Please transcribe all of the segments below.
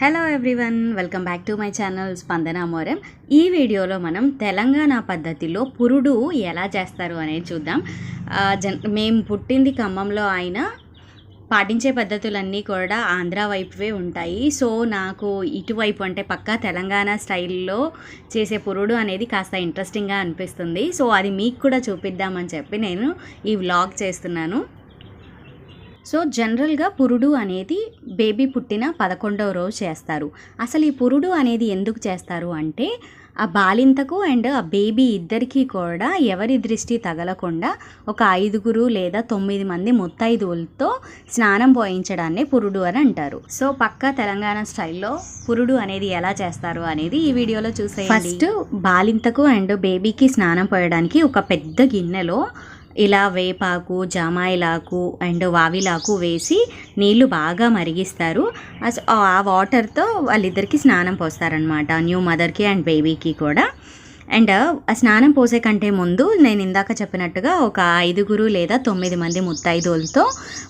Hello everyone, welcome back to my channel స్పందన మోరం. ఈ వీడియోలో మనం తెలంగాణ పద్ధతిలో పురుడు ఎలా చేస్తారు అనేది చూద్దాం. మేము పుట్టింది ఖమ్మంలో అయినా పాటించే పద్ధతులన్నీ కూడా ఆంధ్ర వైపువే ఉంటాయి. సో నాకు ఇటువైపు అంటే పక్కా తెలంగాణ స్టైల్లో చేసే పురుడు అనేది కాస్త ఇంట్రెస్టింగ్గా అనిపిస్తుంది. సో అది మీకు కూడా చూపిద్దామని చెప్పి నేను ఈ వ్లాగ్ చేస్తున్నాను. సో జనరల్గా పురుడు అనేది బేబీ పుట్టిన 11వ రోజు చేస్తారు. అసలు ఈ పురుడు అనేది ఎందుకు చేస్తారు అంటే ఆ బాలింతకు అండ్ ఆ బేబీ ఇద్దరికీ కూడా ఎవరి దృష్టి తగలకుండా ఒక 5 లేదా 9 మంది ముత్తైదువులతో స్నానం పోయించడాన్ని పురుడు అని అంటారు. సో పక్కా తెలంగాణ స్టైల్లో పురుడు అనేది ఎలా చేస్తారు అనేది ఈ వీడియోలో చూసేయండి. ఫస్ట్ బాలింతకు అండ్ బేబీకి స్నానం పోయడానికి ఒక పెద్ద గిన్నెలో ఇలా వేపాకు, జామాయిలాకు అండ్ వావిలాకు వేసి నీళ్లు బాగా మరిగిస్తారు. ఆ వాటర్తో వాళ్ళిద్దరికి స్నానం పోస్తారనమాట, న్యూ మదర్కి అండ్ బేబీకి కూడా. అండ్ ఆ స్నానం పోసే కంటే ముందు నేను ఇందాక చెప్పినట్టుగా ఒక 5 లేదా 9 మంది ముత్తైదువులతో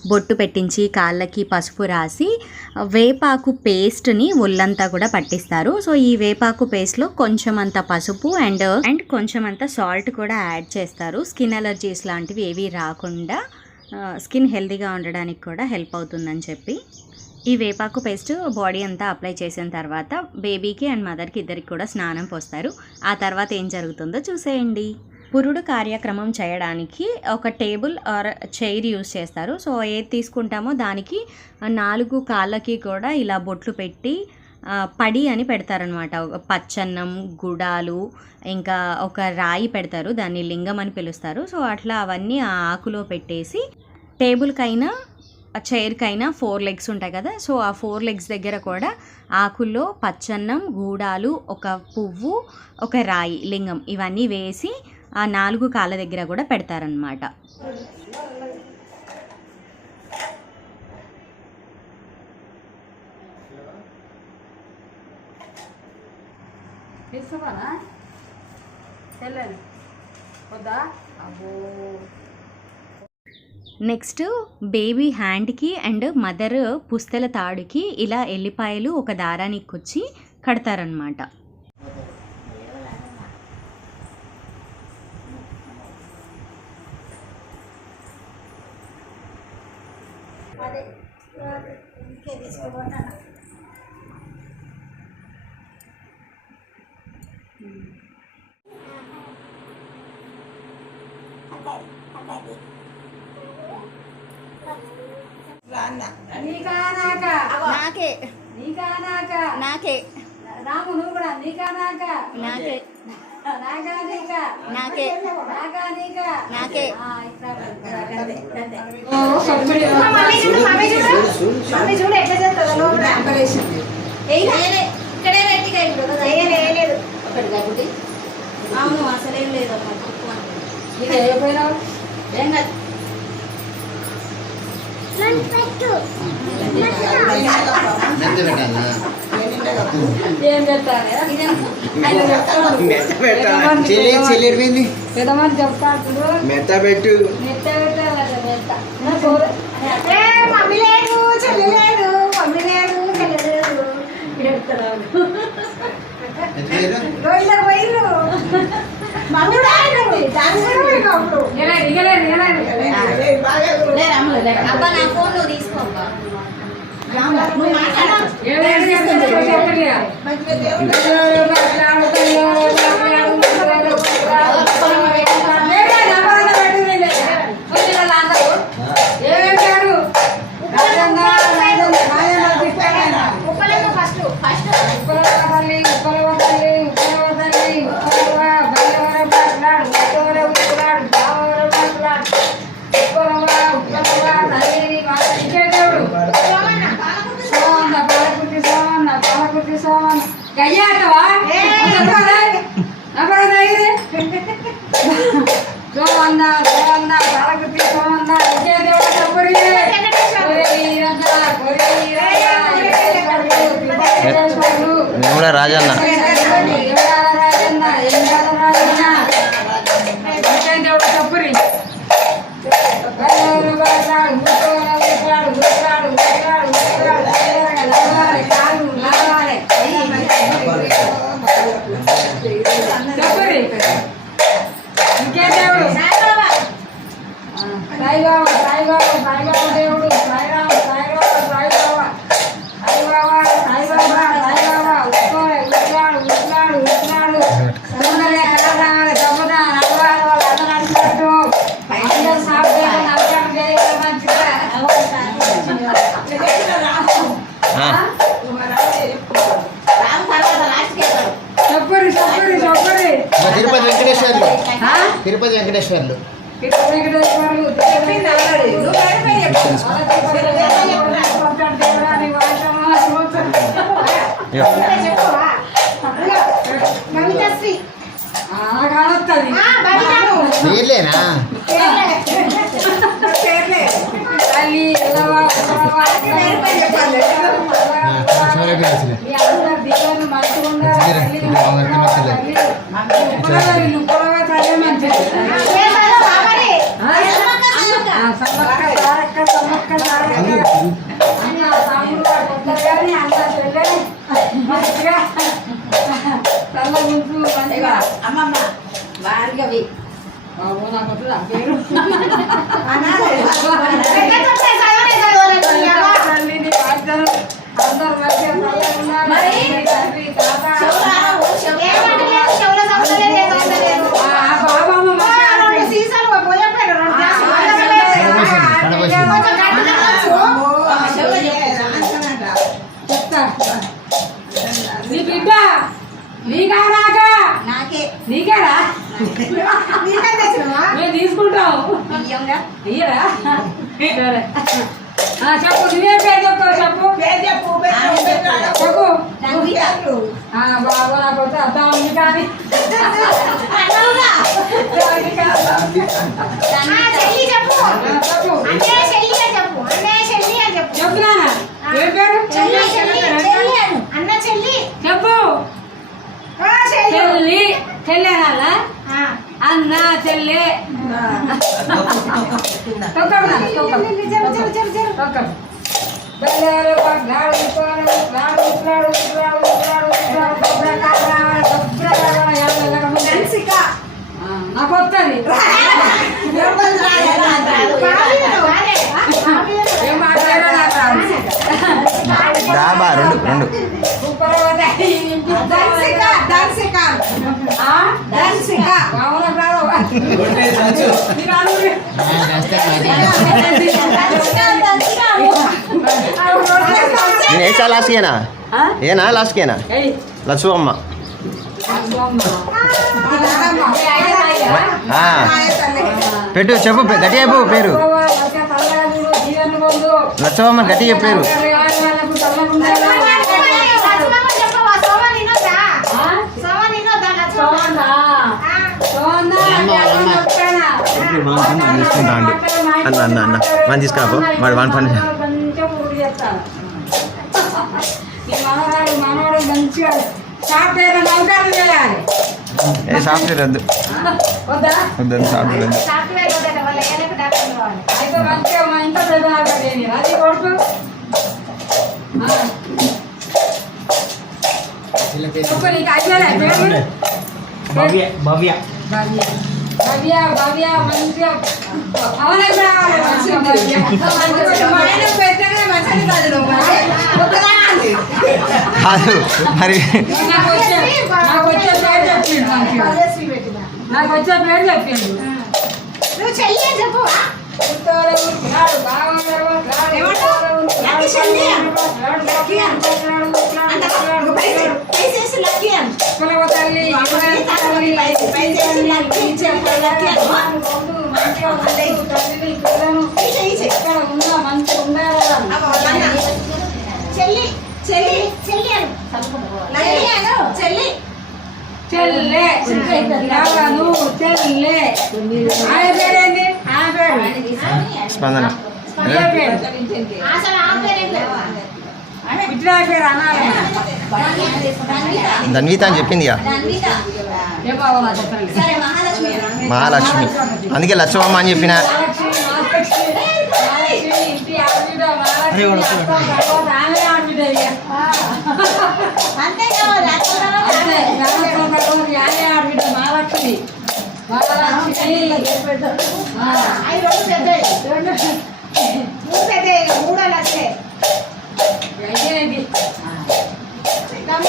బొట్టు పెట్టించి కాళ్ళకి పసుపు రాసి వేపాకు పేస్ట్ని ఒళ్ళంతా కూడా పట్టిస్తారు. సో ఈ వేపాకు పేస్ట్లో కొంచెం అంత పసుపు అండ్ కొంచెం అంత సాల్ట్ కూడా యాడ్ చేస్తారు. స్కిన్ అలర్జీస్ లాంటివి ఏవి రాకుండా స్కిన్ హెల్తీగా ఉండడానికి కూడా హెల్ప్ అవుతుందని చెప్పి ఈ వేపాకు పేస్ట్ బాడీ అంతా అప్లై చేసిన తర్వాత బేబీకి అండ్ మదర్కి ఇద్దరికి కూడా స్నానం పోస్తారు. ఆ తర్వాత ఏం జరుగుతుందో చూసేయండి. పురుడు కార్యక్రమం చేయడానికి ఒక టేబుల్ ఆర్ చైర్ యూజ్ చేస్తారు. సో ఏది తీసుకుంటామో దానికి 4 కాళ్ళకి కూడా ఇలా బొట్లు పెట్టి పడి అని పెడతారనమాట. పచ్చన్నం, గుడాలు, ఇంకా ఒక రాయి పెడతారు, దాన్ని లింగం అని పిలుస్తారు. సో అట్లా అవన్నీ ఆ ఆకులో పెట్టేసి టేబుల్కైనా ఆ చైర్కైనా 4 లెగ్స్ ఉంటాయి కదా, సో ఆ 4 లెగ్స్ దగ్గర కూడా ఆకుల్లో పచ్చన్నం, గూడాలు, ఒక పువ్వు, ఒక రాయి, లింగం ఇవన్నీ వేసి ఆ 4 కాళ్ళ దగ్గర కూడా పెడతారనమాట. నెక్స్ట్ బేబీ హ్యాండ్కి అండ్ మదర్ పుస్తెల తాడుకి ఇలా ఎల్లిపాయలు ఒక దారానికి కుచ్చి కడతారనమాట. అవును అసలేం లేదు అబ్బా నా ఫోన్ నువ్వు తీసుకోబ్బా. Rajanna Hãy subscribe cho kênh Ghiền Mì Gõ để không bỏ lỡ những video hấp dẫn. Tirupati Venkateswarlu. పేర్లేనా? అమ్మమ్మ భార్గవి నీ బిడ్డ నీకా నాకా నాకే నీకేరా మేము తీసుకుంటాం ఇయ్యరా సరే చెప్పు నువ్వే పేరు చెప్తావు చెప్పు చెప్పు బాబు నాకు వచ్చి అర్థం ఉంది కానీ చెప్తున్నా ఏ పేరు చెప్పు చెల్లి చెల్లేనాలా అన్న చెల్లి నాకు వస్తుంది ఏం మాట్లాడా డాబా రెండు నేను వేసా లాస్ట్కేనా ఏనా లాస్ట్కేనా లక్ష్మమ్మ పెట్టు చెప్పు గట్టి చెప్పు పేరు లక్ష్మమ్మ గట్టి చెప్పు పేరు తీసుకుంటా అండి అన్న మనం తీసుకురాపో వాడు వాడి పని మనవాడు మంచిగా సాఫ్ట్వేర్ నౌకర్లు చేయాలి ఏ సాఫ్ట్వేర్ వద్దు వద్దా వద్దు సాఫ్ట్వేర్ వద్దు అయితే మంచిగా మా ఇంట్లో ప్రధాన అది కొడుకు చెప్పు నీకు అయిపోయా భవ్య భవ్య భవ్య భవ్య మంచిగా అవనకి రావాలి కాదు మరి నాకు వచ్చే పేరు చెప్పిండు నాకు వచ్చే పేరు చెప్పిండు నువ్వు చెల్లి అని చెప్పు చెల్లి చెల్లి చెల్లి చెల్లి చెల్లె నువ్వు చెల్లె ఆయన పేరేంటి ఆయన పేరు స్పందన ఏ పేరు అసలు ఆ పేరు ఇట్లా పేరు అనాలి ధన్విత అని చెప్పింది ఇక ఏ బాగా చెప్పండి మహాలక్ష్మి అందుకే లక్ష్మమ్మ అని చెప్పిన అంతే కావాలి మహాలక్ష్మి అవి రెండు పెద్దవి మూడు పెద్దవి మూడో లక్షే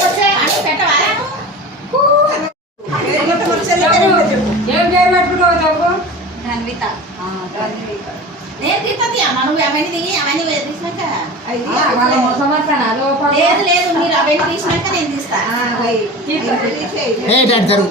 వచ్చే అన్ని పెట్టవా ఏం పేరు పెట్టుకున్నావు చెప్పు ధన్విత నేను తిప్పతి అమ్మ నువ్వు అవన్నీ దిగి అవన్నీ తీసినాక వాళ్ళ మొసమక్కన లేదు లేదు మీరు అవన్నీ తీసినాక నేను తీస్తా జరుగు